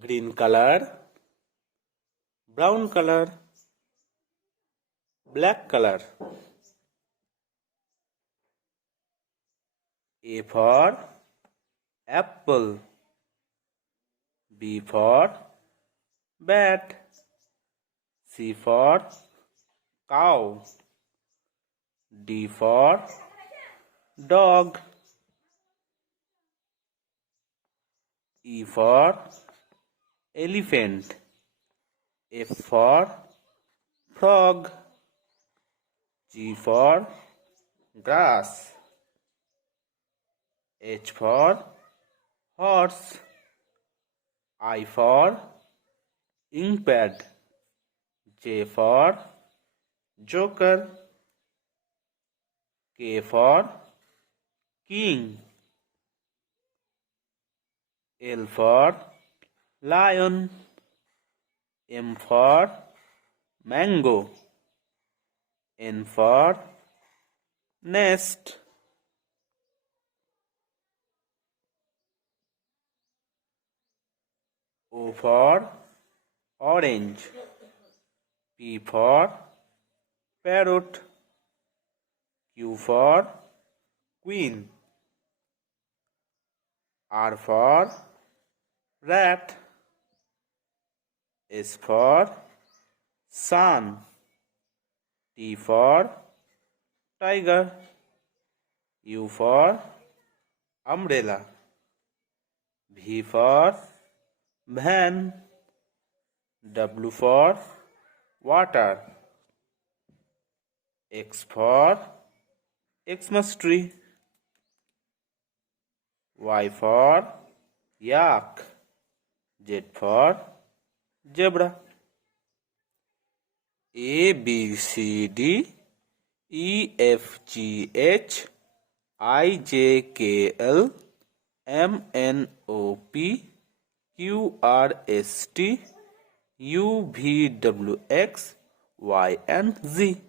green color, brown color, black color. A for apple, B for bat, C for cow, D for dog, E for elephant, F for frog, G for grass, H for horse, I for ink pad, J for joker, K for king, L for lion, M for mango, N for nest. O for orange, P for parrot, Q for queen, R for rat, S for sun, T for tiger, U for umbrella, V for van, W for water, X for Xmas tree, Y for yak, Z for zebra. A B C D E F G H I J K L M N O P Q R S T U V W X Y and Z.